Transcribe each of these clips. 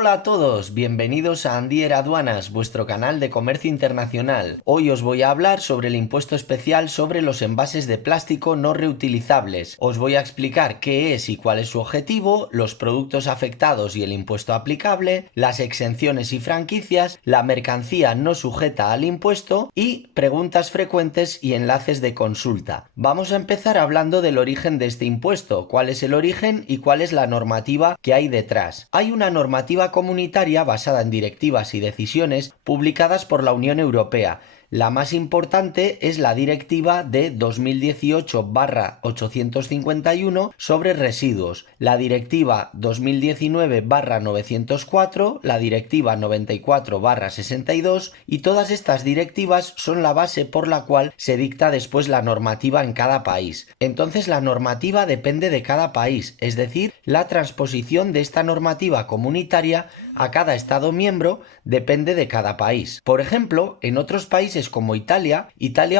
Hola a todos, bienvenidos a Andier Aduanas, vuestro canal de comercio internacional. Hoy os voy a hablar sobre el impuesto especial sobre los envases de plástico no reutilizables. Os voy a explicar qué es y cuál es su objetivo, los productos afectados y el impuesto aplicable, las exenciones y franquicias, la mercancía no sujeta al impuesto y preguntas frecuentes y enlaces de consulta. Vamos a empezar hablando del origen de este impuesto, cuál es el origen y cuál es la normativa que hay detrás. Hay una normativa comunitaria basada en directivas y decisiones publicadas por la Unión Europea. La más importante es la Directiva de 2018/851 sobre residuos, la Directiva 2019/904, la Directiva 94/62 y todas estas directivas son la base por la cual se dicta después la normativa en cada país. Entonces la normativa depende de cada país, es decir, la transposición de esta normativa comunitaria a cada Estado miembro depende de cada país. Por ejemplo, en otros países como Italia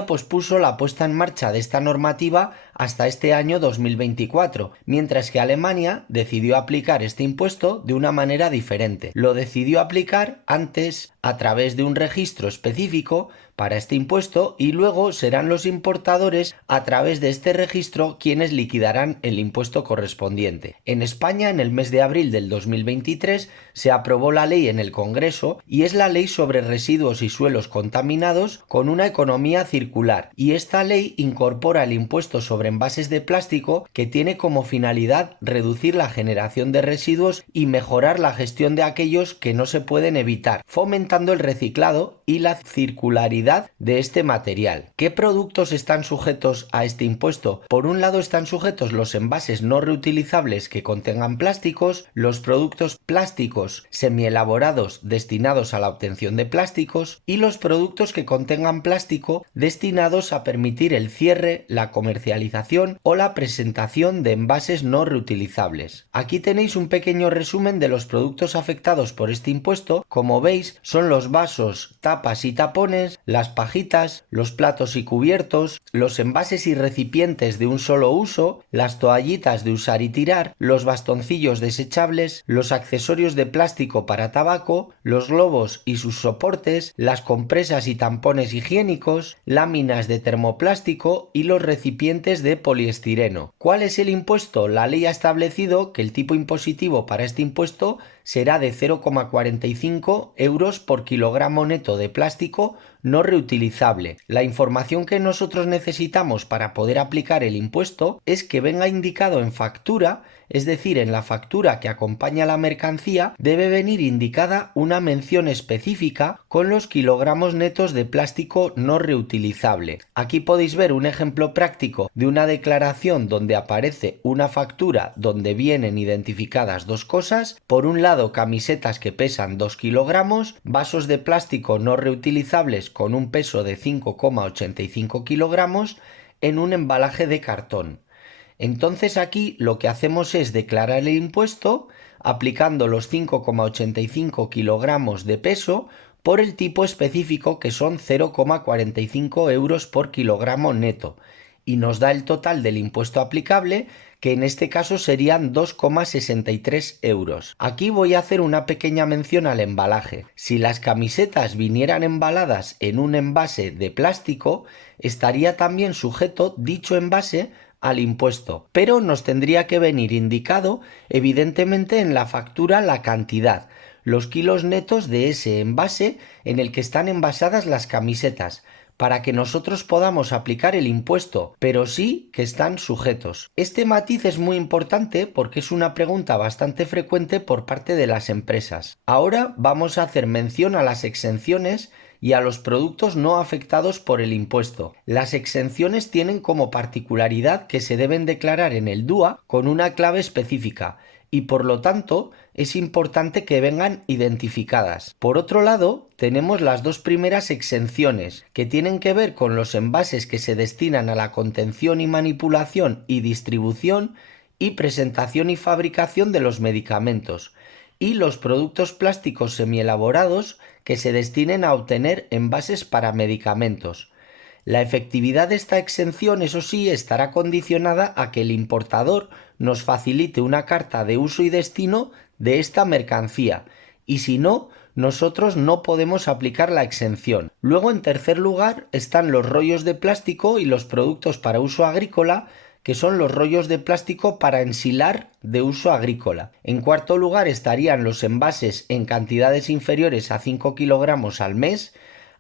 pospuso la puesta en marcha de esta normativa hasta este año 2024, mientras que Alemania decidió aplicar este impuesto de una manera diferente. Lo decidió aplicar antes a través de un registro específico para este impuesto y luego serán los importadores a través de este registro quienes liquidarán el impuesto correspondiente. En España, en el mes de abril del 2023, se aprobó la ley en el Congreso y es la ley sobre residuos y suelos contaminados con una economía circular, y esta ley incorpora el impuesto sobre envases de plástico que tiene como finalidad reducir la generación de residuos y mejorar la gestión de aquellos que no se pueden evitar, fomentando el reciclado y la circularidad de este material. ¿Qué productos están sujetos a este impuesto? Por un lado están sujetos los envases no reutilizables que contengan plásticos, los productos plásticos semielaborados destinados a la obtención de plásticos y los productos que contengan plástico destinados a permitir el cierre, la comercialización o la presentación de envases no reutilizables. Aquí tenéis un pequeño resumen de los productos afectados por este impuesto. Como veis, son los vasos, tapas y tapones, las pajitas, los platos y cubiertos, los envases y recipientes de un solo uso, las toallitas de usar y tirar, los bastoncillos desechables, los accesorios de plástico para tabaco, los globos y sus soportes, las compresas y tampones higiénicos, láminas de termoplástico y los recipientes de poliestireno. ¿Cuál es el impuesto? La ley ha establecido que el tipo impositivo para este impuesto será de 0,45 euros por kilogramo neto de plástico no reutilizable. La información que nosotros necesitamos para poder aplicar el impuesto es que venga indicado en factura, es decir, en la factura que acompaña la mercancía debe venir indicada una mención específica con los kilogramos netos de plástico no reutilizable. Aquí podéis ver un ejemplo práctico de una declaración donde aparece una factura donde vienen identificadas dos cosas. Por un lado, camisetas que pesan 2 kilogramos, vasos de plástico no reutilizables con un peso de 5,85 kilogramos en un embalaje de cartón. Entonces aquí lo que hacemos es declarar el impuesto aplicando los 5,85 kilogramos de peso por el tipo específico que son 0,45 euros por kilogramo neto y nos da el total del impuesto aplicable, que en este caso serían 2,63 euros. Aquí voy a hacer una pequeña mención al embalaje. Si las camisetas vinieran embaladas en un envase de plástico, estaría también sujeto dicho envase al impuesto, pero nos tendría que venir indicado evidentemente en la factura la cantidad, los kilos netos de ese envase en el que están envasadas las camisetas, para que nosotros podamos aplicar el impuesto, pero sí que están sujetos. Este matiz es muy importante porque es una pregunta bastante frecuente por parte de las empresas. Ahora vamos a hacer mención a las exenciones y a los productos no afectados por el impuesto. Las exenciones tienen como particularidad que se deben declarar en el DUA con una clave específica y por lo tanto es importante que vengan identificadas. Por otro lado, tenemos las dos primeras exenciones que tienen que ver con los envases que se destinan a la contención y manipulación y distribución y presentación y fabricación de los medicamentos, y los productos plásticos semielaborados que se destinen a obtener envases para medicamentos. La efectividad de esta exención, eso sí, estará condicionada a que el importador nos facilite una carta de uso y destino de esta mercancía y si no, nosotros no podemos aplicar la exención. Luego, en tercer lugar, están los rollos de plástico y los productos para uso agrícola, que son los rollos de plástico para ensilar de uso agrícola. En cuarto lugar estarían los envases en cantidades inferiores a 5 kilogramos al mes.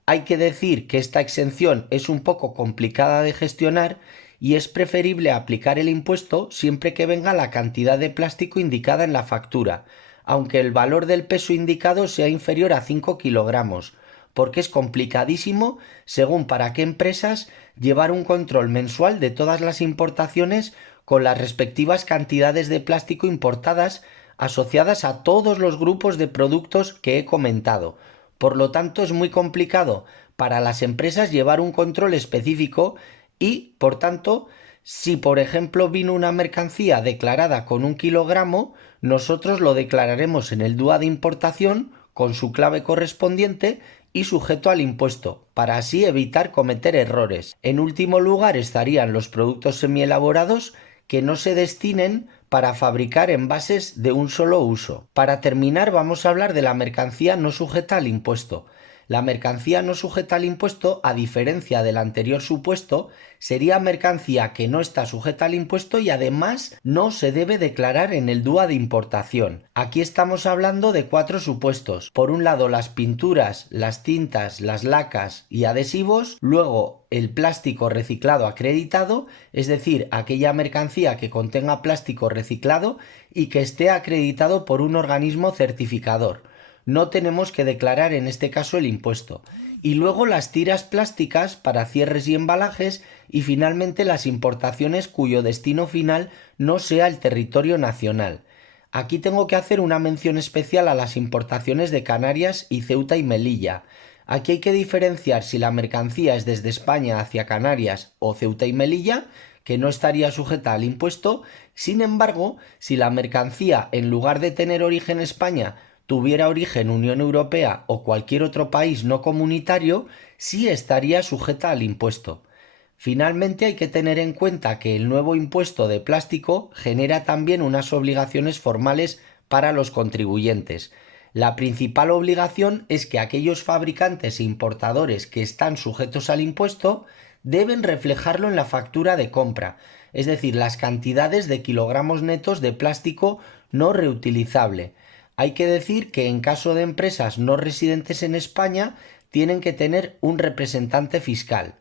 Hay que decir que esta exención es un poco complicada de gestionar y es preferible aplicar el impuesto siempre que venga la cantidad de plástico indicada en la factura, aunque el valor del peso indicado sea inferior a 5 kilogramos, porque es complicadísimo, según para qué empresas, llevar un control mensual de todas las importaciones con las respectivas cantidades de plástico importadas asociadas a todos los grupos de productos que he comentado. Por lo tanto, es muy complicado para las empresas llevar un control específico y, por tanto, si por ejemplo vino una mercancía declarada con 1 kilogramo, nosotros lo declararemos en el DUA de importación con su clave correspondiente y sujeto al impuesto, para así evitar cometer errores. En último lugar estarían los productos semielaborados que no se destinen para fabricar envases de un solo uso. Para terminar, vamos a hablar de la mercancía no sujeta al impuesto. La mercancía no sujeta al impuesto, a diferencia del anterior supuesto, sería mercancía que no está sujeta al impuesto y además no se debe declarar en el DUA de importación. Aquí estamos hablando de 4 supuestos. Por un lado, las pinturas, las tintas, las lacas y adhesivos. Luego, el plástico reciclado acreditado, es decir, aquella mercancía que contenga plástico reciclado y que esté acreditado por un organismo certificador. No tenemos que declarar en este caso el impuesto. Y luego las tiras plásticas para cierres y embalajes y finalmente las importaciones cuyo destino final no sea el territorio nacional. Aquí tengo que hacer una mención especial a las importaciones de Canarias y Ceuta y Melilla. Aquí hay que diferenciar si la mercancía es desde España hacia Canarias o Ceuta y Melilla, que no estaría sujeta al impuesto. Sin embargo, si la mercancía, en lugar de tener origen España, tuviera origen Unión Europea o cualquier otro país no comunitario, sí estaría sujeta al impuesto. Finalmente, hay que tener en cuenta que el nuevo impuesto de plástico genera también unas obligaciones formales para los contribuyentes. La principal obligación es que aquellos fabricantes e importadores que están sujetos al impuesto deben reflejarlo en la factura de compra, es decir, las cantidades de kilogramos netos de plástico no reutilizable. Hay que decir que en caso de empresas no residentes en España tienen que tener un representante fiscal.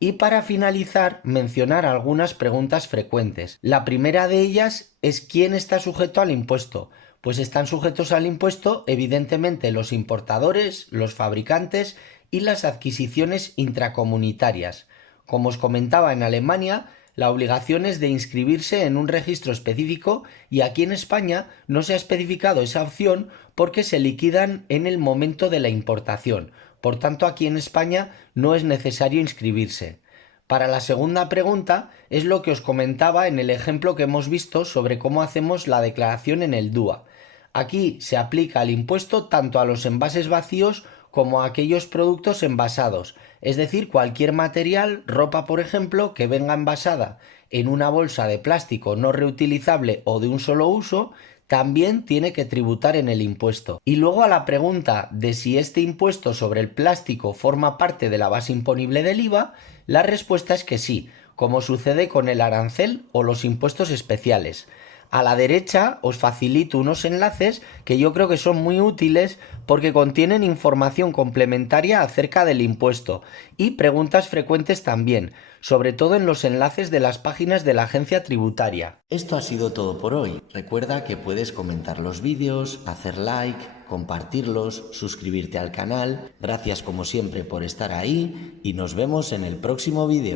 Y para finalizar, mencionar algunas preguntas frecuentes. La primera de ellas es ¿quién está sujeto al impuesto? Pues están sujetos al impuesto evidentemente los importadores, los fabricantes y las adquisiciones intracomunitarias. Como os comentaba, en Alemania la obligación es de inscribirse en un registro específico y aquí en España no se ha especificado esa opción porque se liquidan en el momento de la importación. Por tanto, aquí en España no es necesario inscribirse. Para la segunda pregunta es lo que os comentaba en el ejemplo que hemos visto sobre cómo hacemos la declaración en el DUA. Aquí se aplica el impuesto tanto a los envases vacíos como a aquellos productos envasados, es decir, cualquier material, ropa por ejemplo, que venga envasada en una bolsa de plástico no reutilizable o de un solo uso, también tiene que tributar en el impuesto. Y luego a la pregunta de si este impuesto sobre el plástico forma parte de la base imponible del IVA, la respuesta es que sí, como sucede con el arancel o los impuestos especiales. A la derecha os facilito unos enlaces que yo creo que son muy útiles porque contienen información complementaria acerca del impuesto y preguntas frecuentes también, sobre todo en los enlaces de las páginas de la agencia tributaria. Esto ha sido todo por hoy. Recuerda que puedes comentar los vídeos, hacer like, compartirlos, suscribirte al canal. Gracias como siempre por estar ahí y nos vemos en el próximo vídeo.